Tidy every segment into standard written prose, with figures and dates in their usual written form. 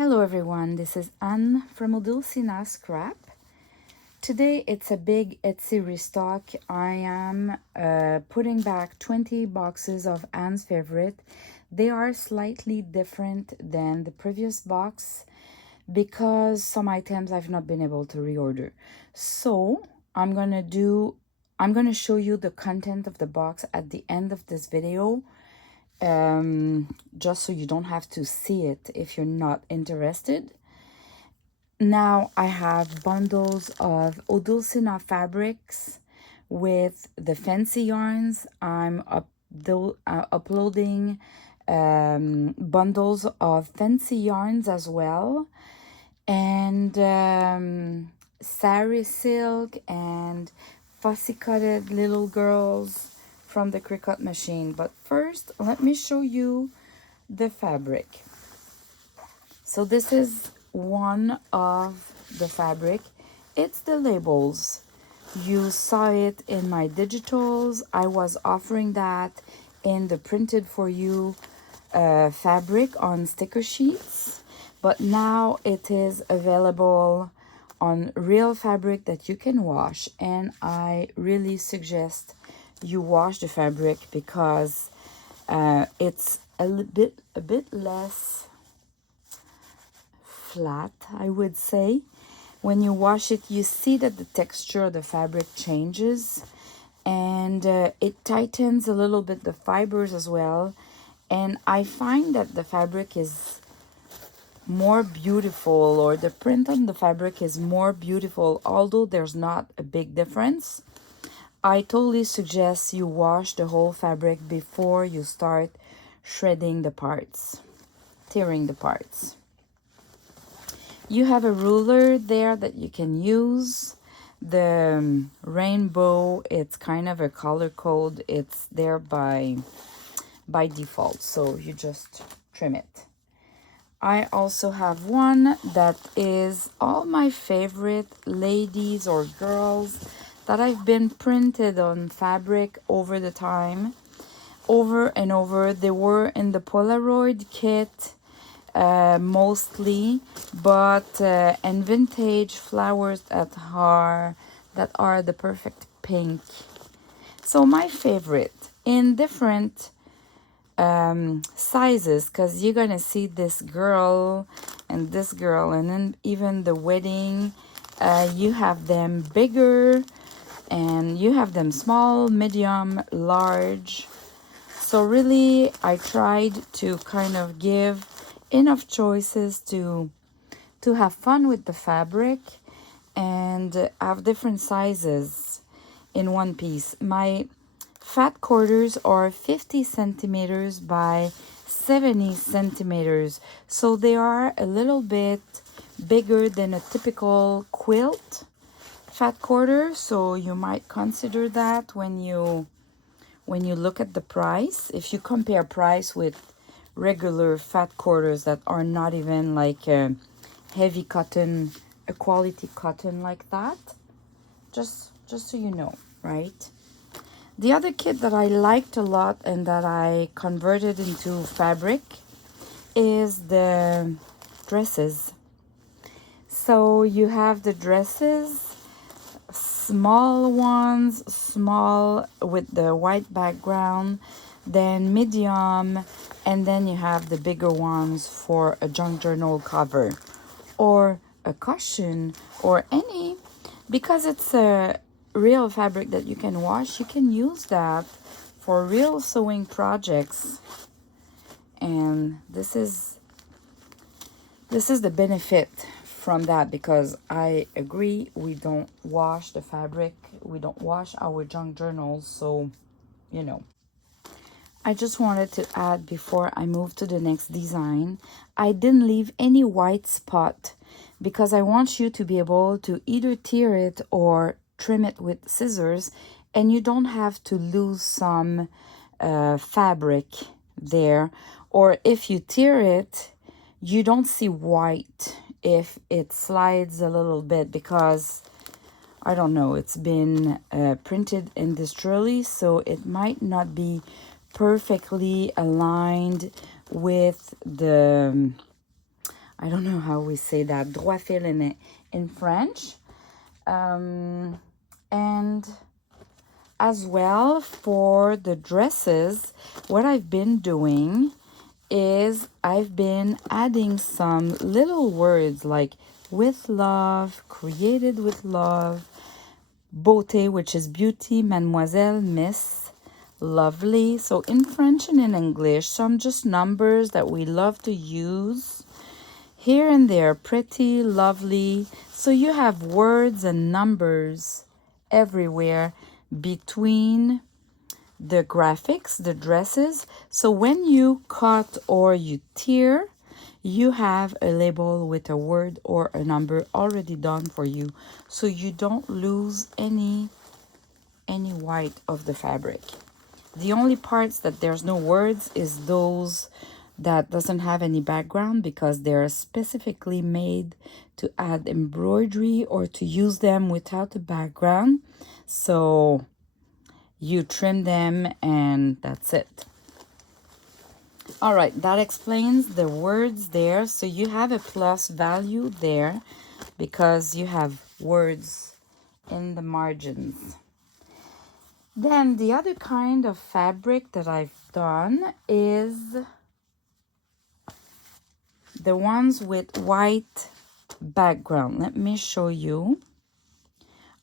Hello everyone, this is Anne from Odulcina Scrap. Today it's a big Etsy restock. I am putting back 20 boxes of Anne's favorite. They are slightly different than the previous box because some items I've not been able to reorder. So I'm gonna show you the content of the box at the end of this video. Just so you don't have to see it if you're not interested. Now I have bundles of Odulcina fabrics with the fancy yarns. I'm uploading bundles of fancy yarns as well, and sari silk and fussy cutted little girls from the Cricut machine. But first, let me show you the fabric. So this is one of the fabric. It's the labels. You saw it in my digitals. I was offering that in the printed for you fabric on sticker sheets, but now it is available on real fabric that you can wash, and I really suggest you wash the fabric because it's a bit less flat, I would say. When you wash it, you see that the texture of the fabric changes, and it tightens a little bit the fibers as well. And I find that the fabric is more beautiful, or the print on the fabric is more beautiful, although there's not a big difference. I totally suggest you wash the whole fabric before you start shredding the parts, tearing the parts. You have a ruler there that you can use. The rainbow, it's kind of a color code. It's there by default, so you just trim it. I also have one that is all my favorite ladies or girls that I've been printed on fabric over the time, over and over. They were in the Polaroid kit mostly, but and vintage flowers that are the perfect pink. So my favorite in different sizes, because you're gonna see this girl, and then even the wedding. You have them bigger, and you have them small, medium, large. So really, I tried to kind of give enough choices to have fun with the fabric and have different sizes in one piece. My fat quarters are 50 centimeters by 70 centimeters, so they are a little bit bigger than a typical quilt fat quarter. So you might consider that when you look at the price. If you compare price with regular fat quarters that are not even like a heavy cotton, a quality cotton like that, just so you know, right? The other kit that I liked a lot and that I converted into fabric is the dresses. So you have the dresses, small ones, small with the white background, then medium, and then you have the bigger ones for a junk journal cover or a cushion or any, because it's a real fabric that you can wash. You can use that for real sewing projects, and this is the benefit from that, because I agree, we don't wash the fabric, we don't wash our junk journals, so you know. I just wanted to add before I move to the next design, I didn't leave any white spot because I want you to be able to either tear it or trim it with scissors, and you don't have to lose some fabric there. Or if you tear it, you don't see white if it slides a little bit, because I don't know, it's been printed industrially, so it might not be perfectly aligned with the I don't know how we say that, droit fil in French. And as well for the dresses, what I've been doing is I've been adding some little words like with love, created with love, beauté, which is beauty, mademoiselle, miss, lovely. So in French and in English, some just numbers that we love to use here and there, pretty, lovely. So you have words and numbers everywhere between the graphics, the dresses. So when you cut or you tear, you have a label with a word or a number already done for you, so you don't lose any white of the fabric. The only parts that there's no words is those that doesn't have any background, because they're specifically made to add embroidery or to use them without a background. So you trim them and that's it. All right, that explains the words there. So you have a plus value there because you have words in the margins. Then the other kind of fabric that I've done is the ones with white background. Let me show you.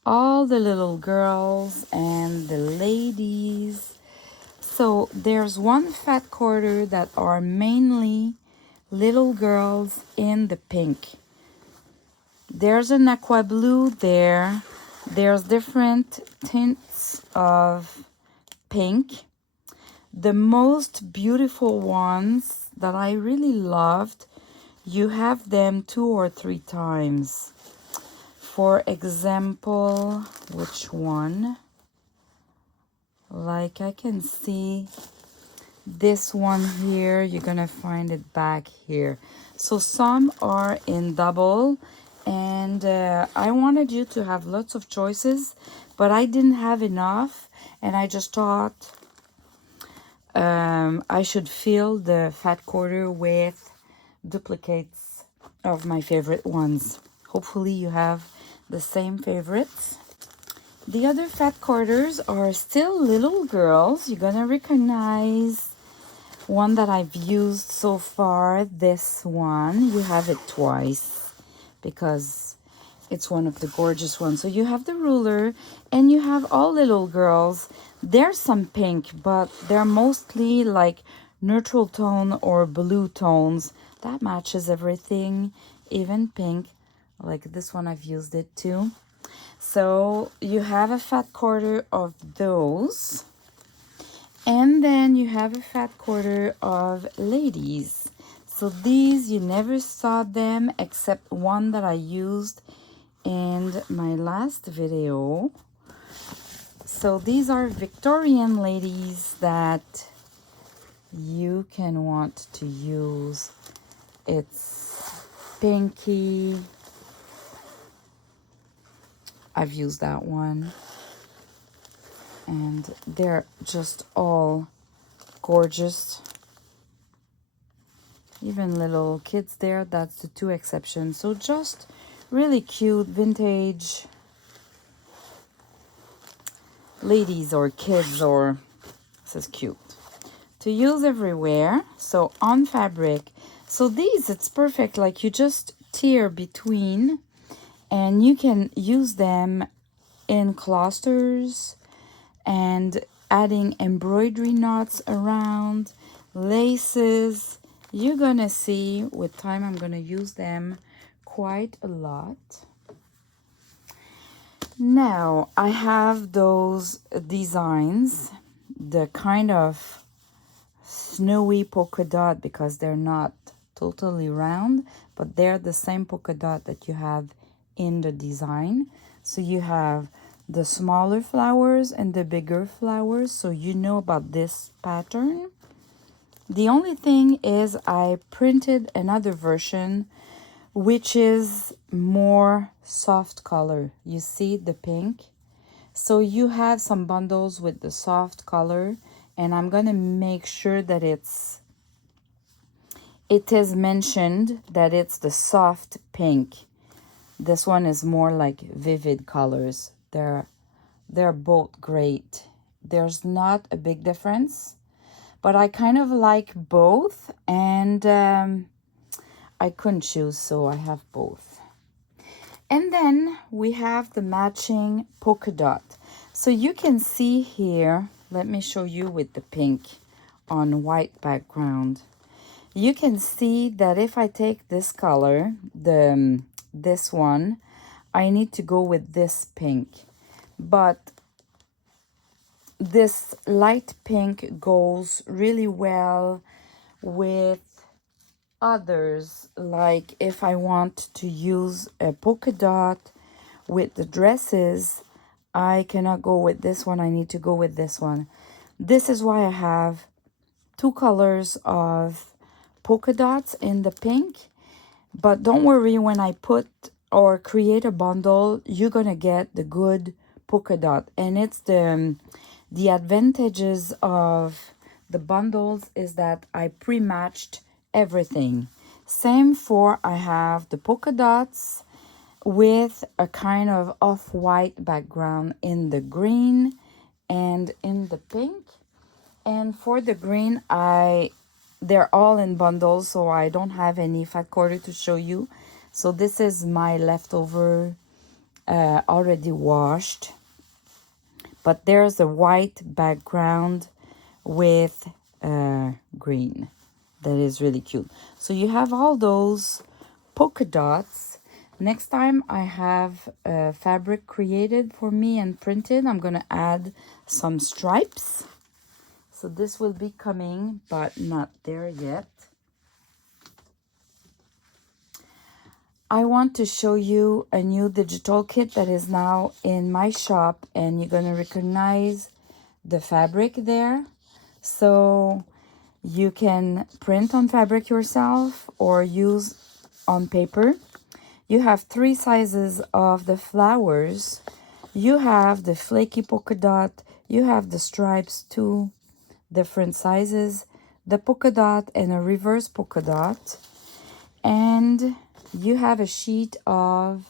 All the little girls and the ladies. So there's one fat quarter that are mainly little girls in the pink. There's an aqua blue there. There's different tints of pink. The most beautiful ones that I really loved, you have them 2 or 3 times. For example, which one? Like I can see this one here, you're gonna find it back here. So some are in double, and I wanted you to have lots of choices, but I didn't have enough, and I just thought I should fill the fat quarter with duplicates of my favorite ones. Hopefully you have the same favorites. The other fat quarters are still little girls. You're gonna recognize one that I've used so far. This one, you have it twice because it's one of the gorgeous ones. So you have the ruler and you have all little girls. There's some pink, but they're mostly like neutral tone or blue tones. That matches everything, even pink. Like this one, I've used it too. So you have a fat quarter of those. And then you have a fat quarter of ladies. So these, you never saw them except one that I used in my last video. So these are Victorian ladies that you can want to use. It's pinky. I've used that one. And they're just all gorgeous. Even little kids there, that's the 2 exceptions. So just really cute vintage ladies or kids, or this is cute to use everywhere. So on fabric, so these, it's perfect. Like you just tear between and you can use them in clusters and adding embroidery knots around, laces. You're gonna see with time I'm gonna use them quite a lot. Now I have those designs, the kind of snowy polka dot, because they're not totally round, but they're the same polka dot that you have in the design. So you have the smaller flowers and the bigger flowers, so you know about this pattern. The only thing is I printed another version which is more soft color. You see the pink? So you have some bundles with the soft color, and I'm gonna make sure that it's it is mentioned that it's the soft pink. This one is more like vivid colors. They're both great. There's not a big difference, but I kind of like both, and I couldn't choose, so I have both. And then we have the matching polka dot. So you can see here, let me show you with the pink on white background. You can see that if I take this color, this one, I need to go with this pink. But this light pink goes really well with others. Like if I want to use a polka dot with the dresses, I cannot go with this one. I need to go with this one. This is why I have two colors of polka dots in the pink. But don't worry, when I put or create a bundle, you're gonna get the good polka dot. And it's the advantages of the bundles is that I pre-matched everything. Same for I have the polka dots with a kind of off-white background in the green and in the pink. And for the green, they're all in bundles, so I don't have any fat quarter to show you. So this is my leftover already washed. But there's a white background with green. That is really cute. So you have all those polka dots. Next time I have fabric created for me and printed, I'm going to add some stripes. So this will be coming, but not there yet. I want to show you a new digital kit that is now in my shop, and you're going to recognize the fabric there. So you can print on fabric yourself or use on paper. You have 3 sizes of the flowers. You have the flaky polka dot. You have the stripes, 2 different sizes, the polka dot and a reverse polka dot. And you have a sheet of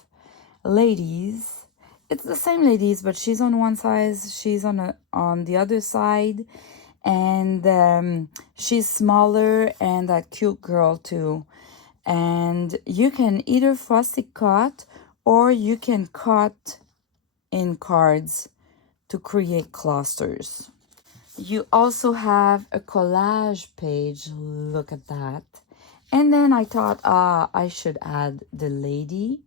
ladies. It's the same ladies, but she's on one side, she's on the other side. And she's smaller and that cute girl too. And you can either fussy cut or you can cut in cards to create clusters. You also have a collage page. Look at that. And then I thought, I should add the lady.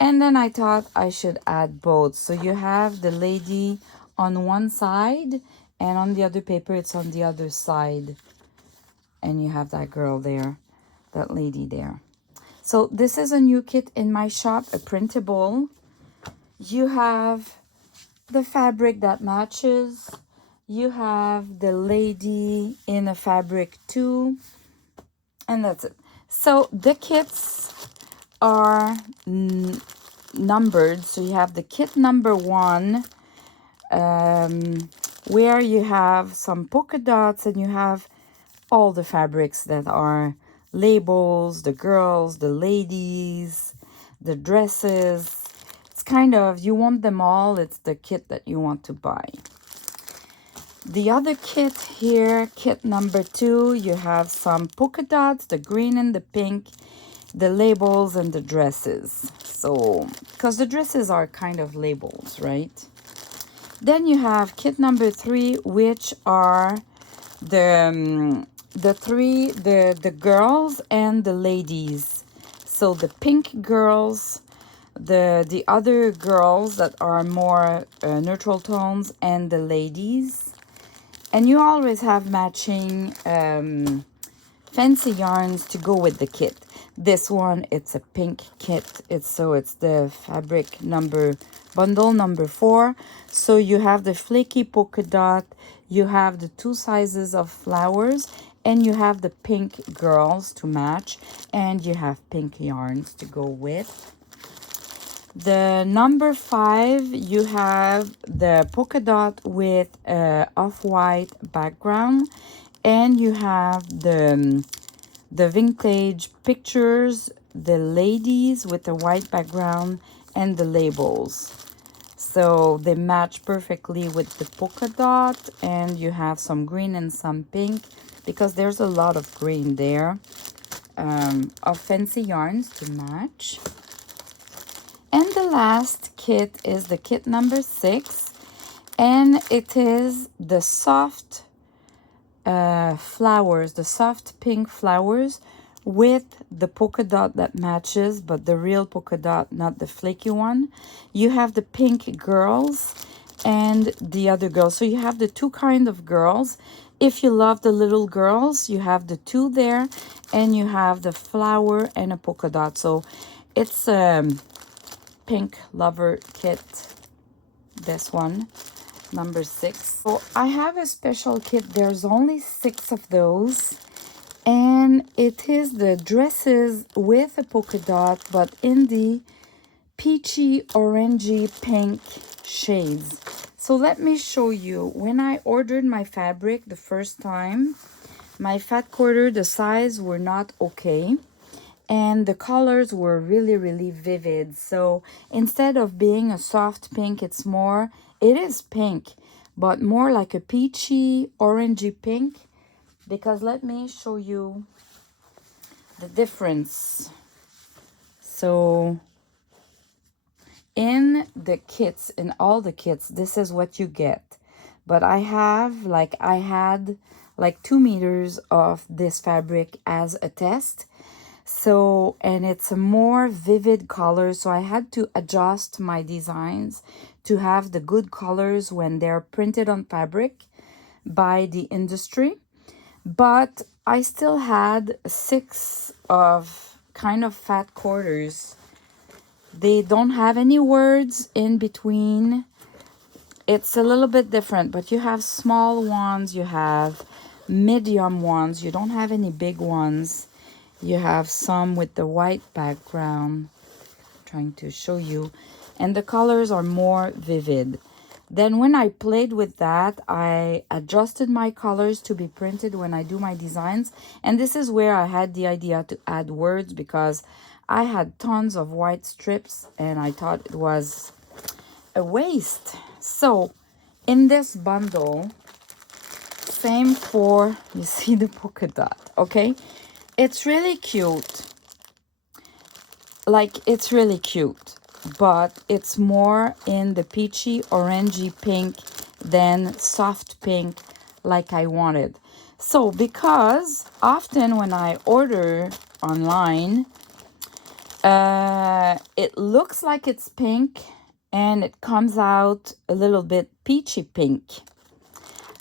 And then I thought I should add both. So you have the lady on one side, and on the other paper, it's on the other side. And you have that girl there, that lady there. So this is a new kit in my shop, a printable. You have the fabric that matches. You have the lady in a fabric too. And that's it. So the kits are numbered. So you have the kit number 1, where you have some polka dots and you have all the fabrics that are labels, the girls, the ladies, the dresses. It's kind of, you want them all. It's the kit that you want to buy. The other kit here, kit number 2, you have some polka dots, the green and the pink, the labels and the dresses. So, because the dresses are kind of labels, right? Then you have kit number 3, which are the girls and the ladies. So the pink girls, the other girls that are more neutral tones, and the ladies. And you always have matching fancy yarns to go with the kit. This one, it's a pink kit. It's the fabric bundle number 4. So you have the flaky polka dot, you have the 2 sizes of flowers, and you have the pink girls to match, and you have pink yarns to go with. The number 5, you have the polka dot with off-white background, and you have the the vintage pictures, the ladies with the white background, and the labels. So they match perfectly with the polka dot, and you have some green and some pink because there's a lot of green there, of fancy yarns to match. And the last kit is the kit number 6, and it is the soft flowers, the soft pink flowers with the polka dot that matches, but the real polka dot, not the flaky one. You have the pink girls and the other girls. So you have the two kind of girls. If you love the little girls, you have the two there, and you have the flower and a polka dot. So it's a pink lover kit, this one, number 6. So I have a special kit. There's only 6 of those, and it is the dresses with a polka dot, but in the peachy, orangey, pink shades. So let me show you. When I ordered my fabric the first time, my fat quarter, the size were not okay, and the colors were really vivid. So instead of being a soft pink, it is pink, but more like a peachy, orangey pink. Because let me show you the difference. So in the kits, in all the kits, this is what you get. But I had like 2 meters of this fabric as a test. So, and it's a more vivid color, so I had to adjust my designs to have the good colors when they're printed on fabric by the industry. But I still had 6 of kind of fat quarters. They don't have any words in between. It's a little bit different, but you have small ones, you have medium ones, you don't have any big ones. You have some with the white background, I'm trying to show you, and the colors are more vivid. Then when I played with that, I adjusted my colors to be printed when I do my designs. And this is where I had the idea to add words, because I had tons of white strips and I thought it was a waste. So in this bundle, same for, you see the polka dot, okay? It's really cute. Like, it's really cute, but it's more in the peachy, orangey pink than soft pink like I wanted. So, because often when I order online, it looks like it's pink and it comes out a little bit peachy pink.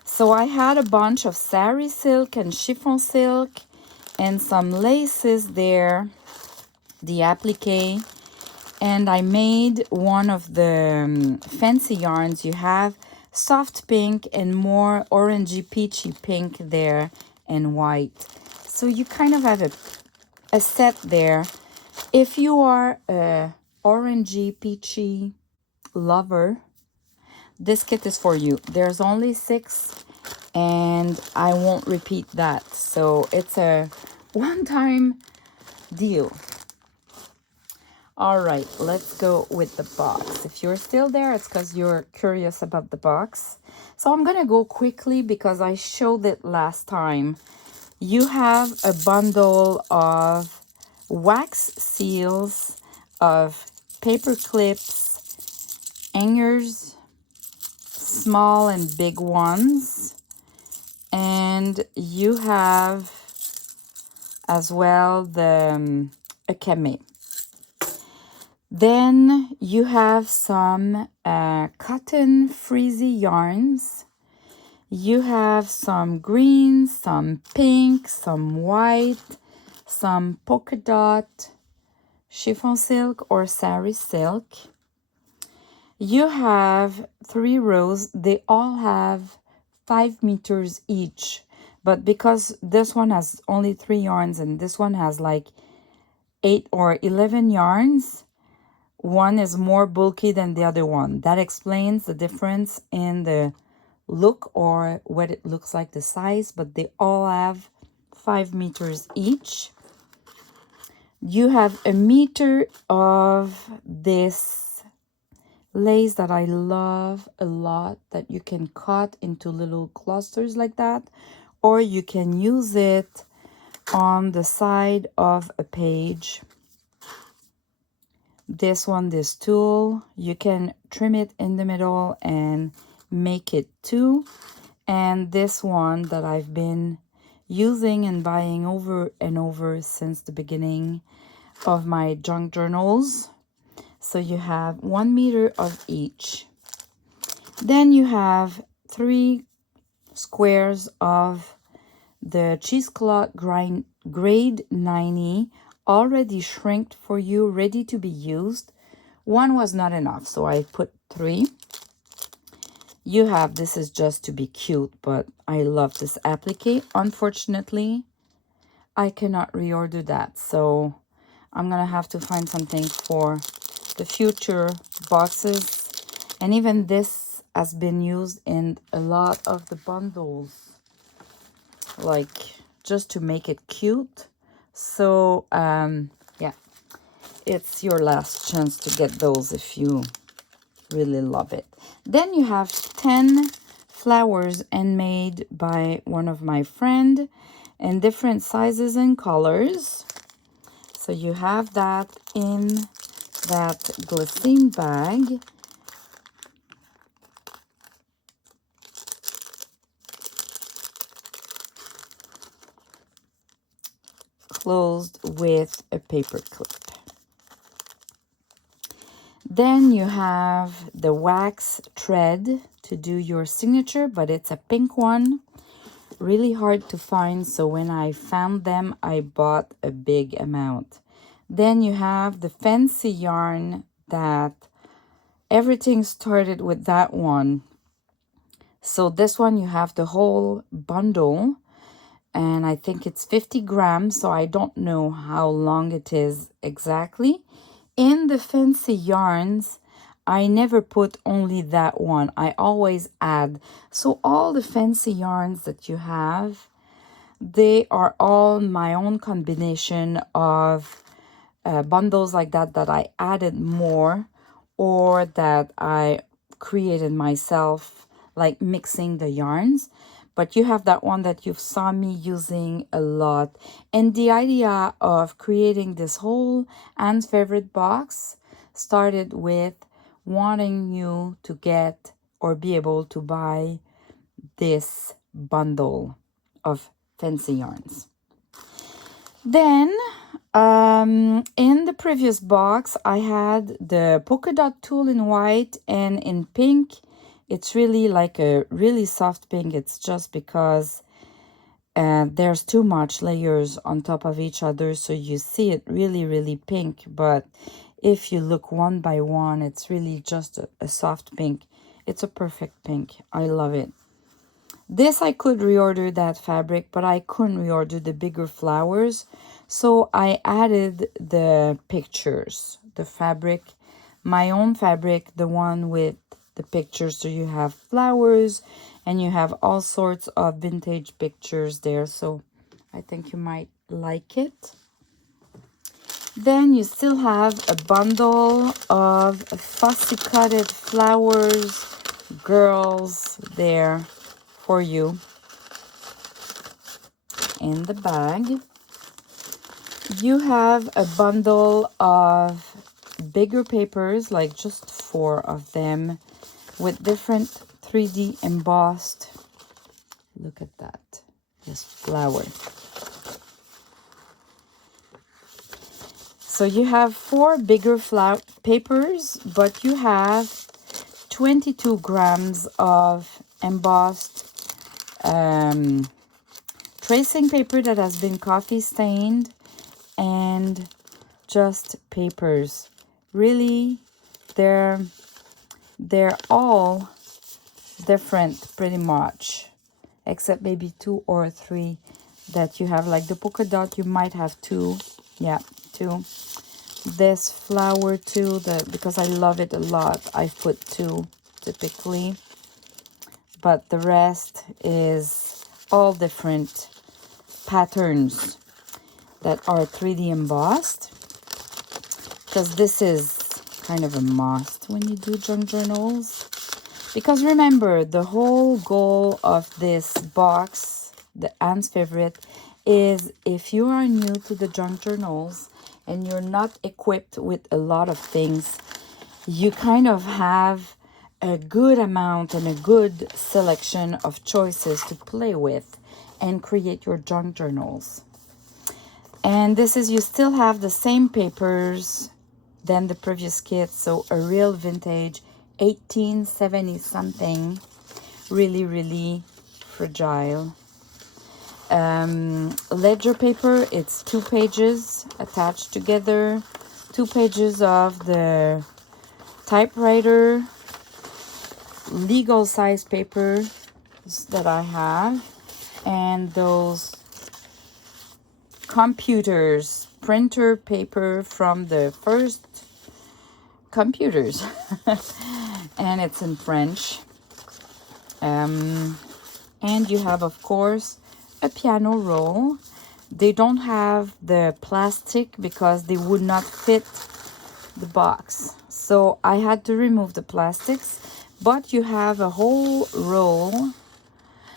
So I had a bunch of sari silk and chiffon silk and some laces there, the applique, and I made one of the fancy yarns. You have soft pink and more orangey peachy pink there and white. So you kind of have a set there. If you are a orangey peachy lover, this kit is for you. There's only 6 and I won't repeat that. So it's a one-time deal. All right, let's go with the box. If you're still there, it's because you're curious about the box. So I'm gonna go quickly because I showed it last time. You have a bundle of wax seals, of paper clips, hangers, small and big ones, and you have as well the akame. Then you have some cotton frizzy yarns. You have some green, some pink, some white, some polka dot, chiffon silk or sari silk. You have 3 rows. They all have 5 meters each. But because this one has only 3 yarns and this one has like 8 or 11 yarns, one is more bulky than the other one. That explains the difference in the look or what it looks like, the size, but they all have 5 meters each. You have a meter of this lace that I love a lot, that you can cut into little clusters like that, or you can use it on the side of a page. This one, this tool, you can trim it in the middle and make it two. And this one that I've been using and buying over and over since the beginning of my junk journals. So you have 1 meter of each. Then you have 3 squares of the cheesecloth grade 90 already shrinked for you, ready to be used. 1 was not enough, so I put 3. You have, this is just to be cute, but I love this applique. Unfortunately, I cannot reorder that, so I'm gonna have to find something for the future boxes. And even this has been used in a lot of the bundles, like just to make it cute. So yeah, it's your last chance to get those if you really love it. Then you have 10 flowers handmade by one of my friend in different sizes and colors. So you have that in that glycine bag. Closed with a paper clip. Then you have the wax thread to do your signature, but it's a pink one. Really hard to find, so when I found them, I bought a big amount. Then you have the fancy yarn that everything started with that one. So this one you have the whole bundle, and I think it's 50 grams, so I don't know how long it is exactly. In the fancy yarns, I never put only that one. I always add. So all the fancy yarns that you have, they are all my own combination of bundles like that that I added more, or that I created myself, like mixing the yarns. But you have that one that you've saw me using a lot. And the idea of creating this whole Anne's favorite box started with wanting you to get or be able to buy this bundle of fancy yarns. Then in the previous box, I had the polka dot tool in white and in pink. It's really like a really soft pink. It's just because there's too much layers on top of each other, so you see it really, really pink. But if you look one by one, it's really just a soft pink. It's a perfect pink. I love it. This, I could reorder that fabric, but I couldn't reorder the bigger flowers. So I added the pictures, the fabric, my own fabric, the one with the pictures. So you have flowers and you have all sorts of vintage pictures there. So I think you might like it. Then you still have a bundle of fussy cutted flowers, girls, there for you in the bag. You have a bundle of bigger papers, like just 4 of them, with different 3D embossed. Look at that, this flower. So you have 4 bigger papers, but you have 22 grams of embossed tracing paper that has been coffee stained, and just papers. Really, they're all different pretty much, except maybe 2 or 3 that you have, like the polka dot. You might have 2. Yeah, 2. This flower too, because I love it a lot, I've put 2 typically, but the rest is all different patterns that are 3D embossed, because this is kind of a must when you do junk journals. Because remember, the whole goal of this box, the Anne's favorite, is if you are new to the junk journals and you're not equipped with a lot of things, you kind of have a good amount and a good selection of choices to play with and create your junk journals. And this is, you still have the same papers than the previous kit, so a real vintage 1870 something, really fragile. Ledger paper, it's 2 pages attached together, 2 pages of the typewriter, legal size paper that I have, and those computers, printer paper from the first computers. And it's in French. And you have, of course, a piano roll. They don't have the plastic because they would not fit the box, so I had to remove the plastics, but you have a whole roll.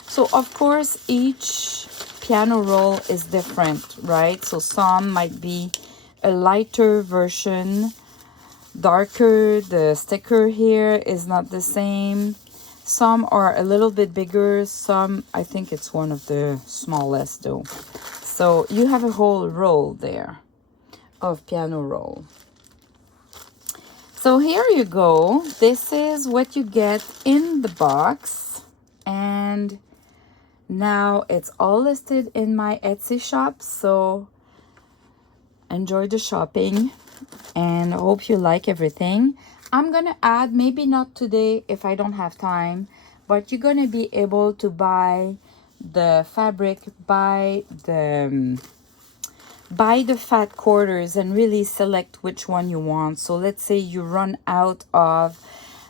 So of course each piano roll is different, right? So some might be a lighter version, darker. The sticker here is not the same. Some are a little bit bigger, some, I think it's one of the smallest though. So you have a whole roll there of piano roll. So here you go. This is what you get in the box. And now it's all listed in my Etsy shop. So enjoy the shopping and I hope you like everything. I'm going to add, maybe not today if I don't have time, but you're going to be able to buy the fabric, buy the fat quarters and really select which one you want. So let's say you run out of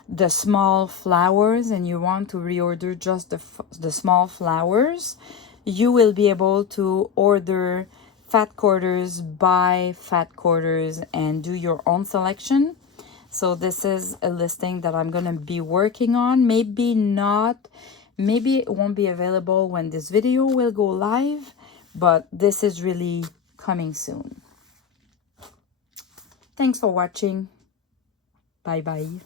the small flowers and you want to reorder just the small flowers, you will be able to order fat quarters, buy fat quarters, and do your own selection. So this is a listing that I'm going to be working on. Maybe it won't be available when this video will go live, but this is really coming soon. Thanks for watching. Bye bye.